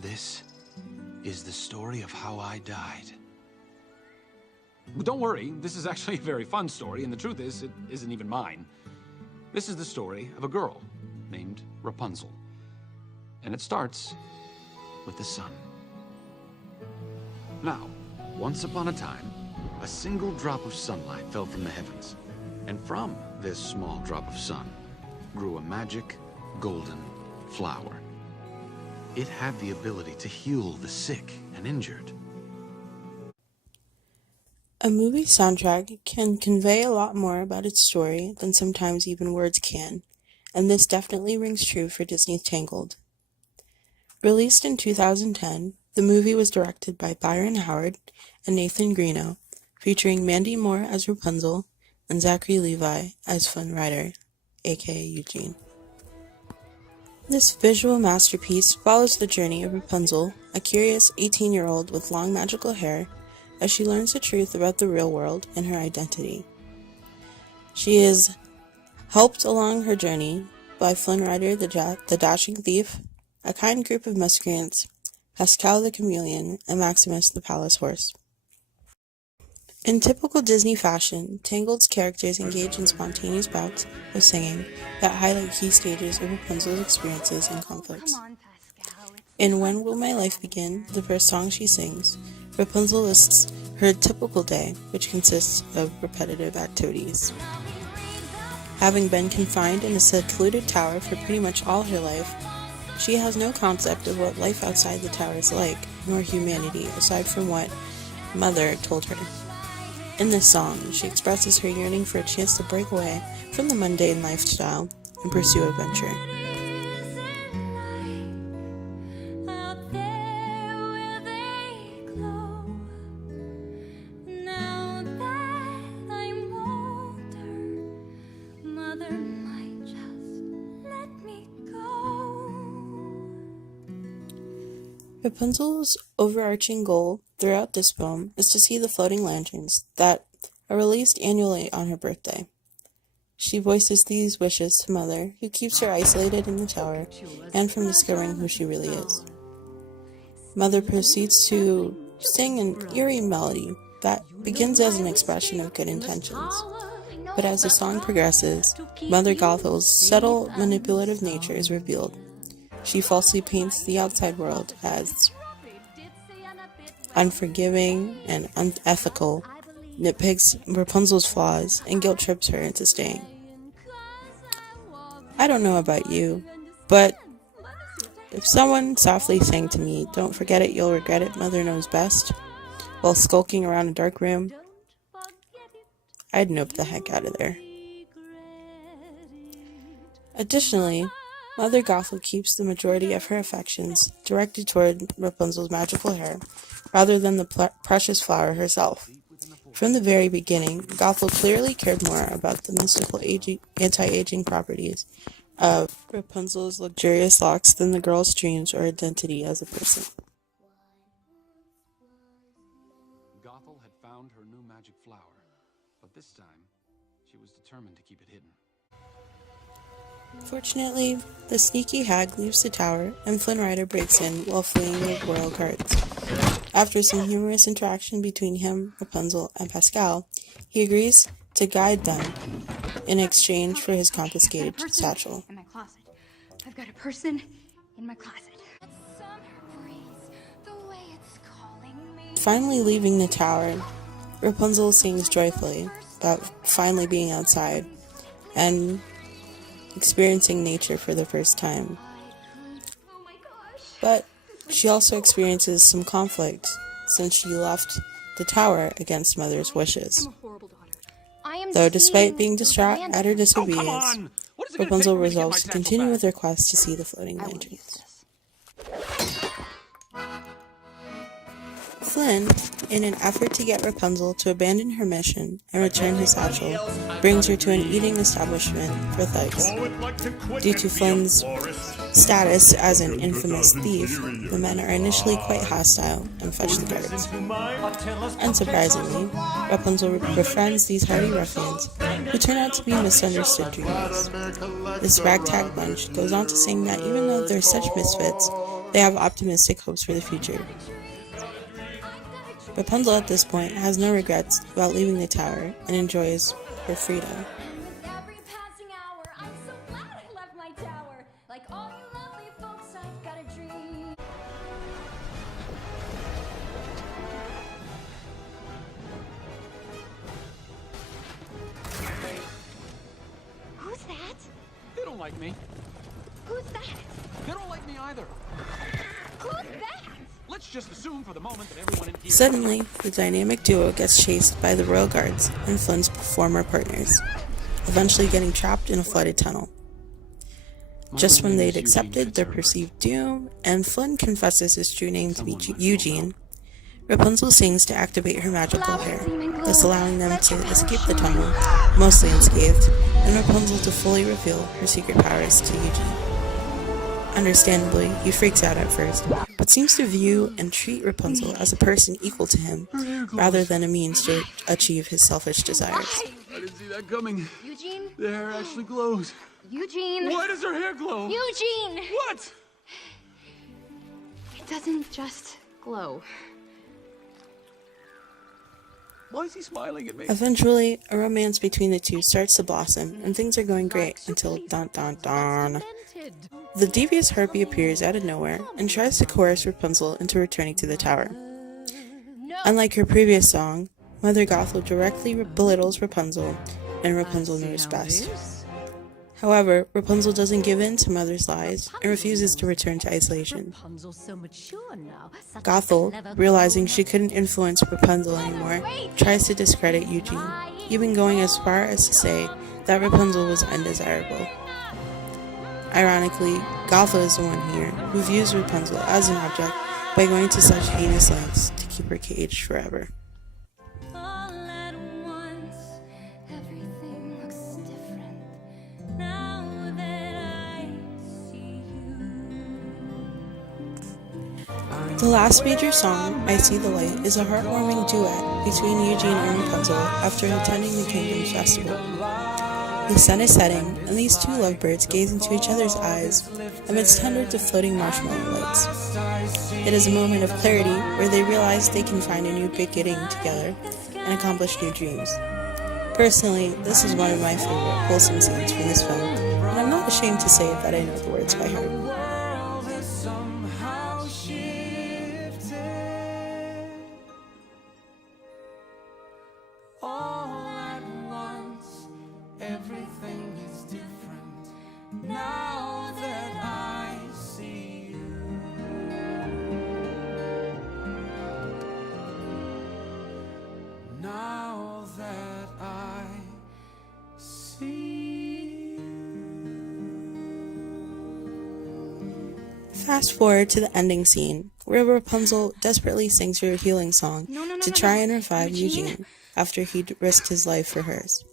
This is the story of how I died. But don't worry, this is actually a very fun story, and the truth is, it isn't even mine. This is the story of a girl named Rapunzel. And it starts with the sun. Now, once upon a time, a single drop of sunlight fell from the heavens. And from this small drop of sun grew a magic golden flower. It had the ability to heal the sick and injured. A movie soundtrack can convey a lot more about its story than sometimes even words can, and this definitely rings true for Disney's Tangled. Released in 2010, the movie was directed by Byron Howard and Nathan Greeno, featuring Mandy Moore as Rapunzel and Zachary Levi as Flynn Rider, aka Eugene. This visual masterpiece follows the journey of Rapunzel, a curious 18-year-old with long magical hair, as she learns the truth about the real world and her identity. She is helped along her journey by Flynn Rider the dashing thief, a kind group of miscreants, Pascal the chameleon, and Maximus the palace horse. In typical Disney fashion, Tangled's characters engage in spontaneous bouts of singing that highlight key stages of Rapunzel's experiences and conflicts. In When Will My Life Begin, the first song she sings, Rapunzel lists her typical day, which consists of repetitive activities. Having been confined in a secluded tower for pretty much all her life, she has no concept of what life outside the tower is like, nor humanity, aside from what Mother told her. In this song, she expresses her yearning for a chance to break away from the mundane lifestyle and pursue adventure. Rapunzel's overarching goal throughout this film is to see the floating lanterns that are released annually on her birthday. She voices these wishes to Mother, who keeps her isolated in the tower and from discovering who she really is. Mother proceeds to sing an eerie melody that begins as an expression of good intentions. But as the song progresses, Mother Gothel's subtle, manipulative nature is revealed. She falsely paints the outside world as unforgiving and unethical, nitpicks Rapunzel's flaws, and guilt trips her into staying. I don't know about you, but if someone softly sang to me, "Don't forget it, you'll regret it, Mother knows best," while skulking around a dark room, I'd nope the heck out of there. Additionally, Mother Gothel keeps the majority of her affections directed toward Rapunzel's magical hair, rather than the precious flower herself. From the very beginning, Gothel clearly cared more about the mystical anti-aging properties of Rapunzel's luxurious locks than the girl's dreams or identity as a person. Gothel had found her new magic flower, but this time, she was determined to keep it hidden. Fortunately, the sneaky hag leaves the tower, and Flynn Rider breaks in while fleeing the royal guards. After some humorous interaction between him, Rapunzel, and Pascal, he agrees to guide them in exchange for his confiscated satchel. In my closet. I've got a person in my closet. Finally leaving the tower, Rapunzel sings joyfully about finally being outside and experiencing nature for the first time. But she also experiences some conflict since she left the tower against Mother's wishes. Though despite being distraught at her disobedience, Rapunzel resolves to continue with her quest to see the floating lanterns. Flynn, in an effort to get Rapunzel to abandon her mission and return his satchel, brings her to an eating establishment for thugs. Due to Flynn's status as an infamous thief, the men are initially quite hostile and fetch the guards. Unsurprisingly, Rapunzel befriends these hardy ruffians, who turn out to be misunderstood dreamers. This ragtag bunch goes on to sing that even though they're such misfits, they have optimistic hopes for the future. Rapunzel at this point has no regrets about leaving the tower and enjoys her freedom. Every passing hour, I'm so glad I left my tower. Like all you lovely folks, I've got a dream. Who's that? They don't like me. Who's that? They don't like me either. Who's that? Let's just assume for the moment that everyone in here... Suddenly, the dynamic duo gets chased by the royal guards and Flynn's former partners, eventually getting trapped in a flooded tunnel. Just when they'd accepted their perceived doom, and Flynn confesses his true name to be Eugene, Rapunzel sings to activate her magical hair, thus allowing them to escape the tunnel, mostly unscathed, and Rapunzel to fully reveal her secret powers to Eugene. Understandably, he freaks out at first, but seems to view and treat Rapunzel as a person equal to him, rather than a means to achieve his selfish desires. I didn't see that coming. Eugene? The hair actually glows. Eugene! Why does her hair glow? Eugene! What? It doesn't just glow. Why is he smiling at me? Eventually, a romance between the two starts to blossom, and things are going great until dun. The devious harpy appears out of nowhere and tries to coerce Rapunzel into returning to the tower. Unlike her previous song, Mother Gothel directly belittles Rapunzel, and Rapunzel knows best. However, Rapunzel doesn't give in to Mother's lies and refuses to return to isolation. Gothel, realizing she couldn't influence Rapunzel anymore, tries to discredit Eugene, even going as far as to say that Rapunzel was undesirable. Ironically, Gothel is the one here who views Rapunzel as an object by going to such heinous lengths to keep her caged forever. All at once, everything looks different. Now that I see you. The last major song, I See the Light, is a heartwarming duet between Eugene and Rapunzel after attending the Kingdom's festival. The sun is setting, and these two lovebirds gaze into each other's eyes amidst hundreds of floating marshmallow lights. It is a moment of clarity where they realize they can find a new beginning together and accomplish new dreams. Personally, this is one of my favorite wholesome scenes from this film, and I'm not ashamed to say that I know the words by heart. Everything is different now that I see you. Now that I see you. Fast forward to the ending scene, where Rapunzel desperately sings her healing song to try and revive Eugene after he'd risked his life for hers.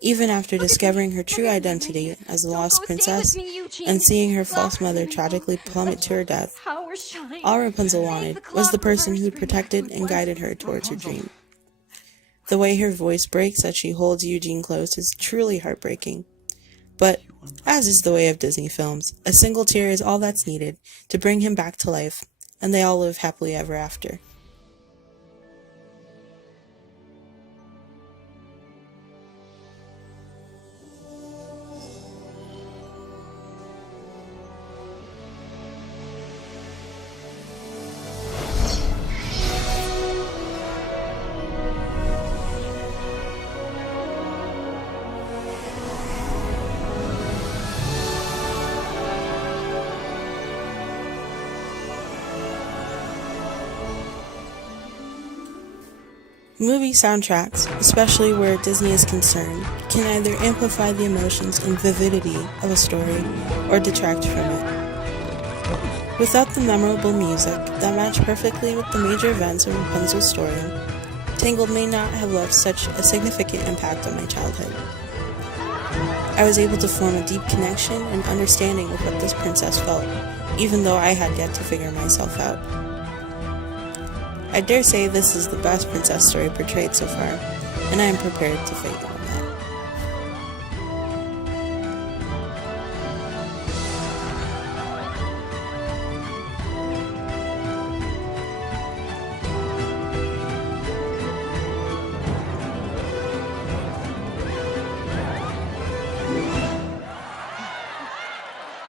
Even after discovering her true identity as a lost princess and seeing her false mother tragically plummet to her death, all Rapunzel wanted was the person who'd protected and guided her towards her dream. The way her voice breaks as she holds Eugene close is truly heartbreaking. But, as is the way of Disney films, a single tear is all that's needed to bring him back to life, and they all live happily ever after. Movie soundtracks, especially where Disney is concerned, can either amplify the emotions and vividity of a story or detract from it. Without the memorable music that matched perfectly with the major events of Rapunzel's story, Tangled may not have left such a significant impact on my childhood. I was able to form a deep connection and understanding of what this princess felt, even though I had yet to figure myself out. I dare say this is the best princess story portrayed so far, and I am prepared to fight.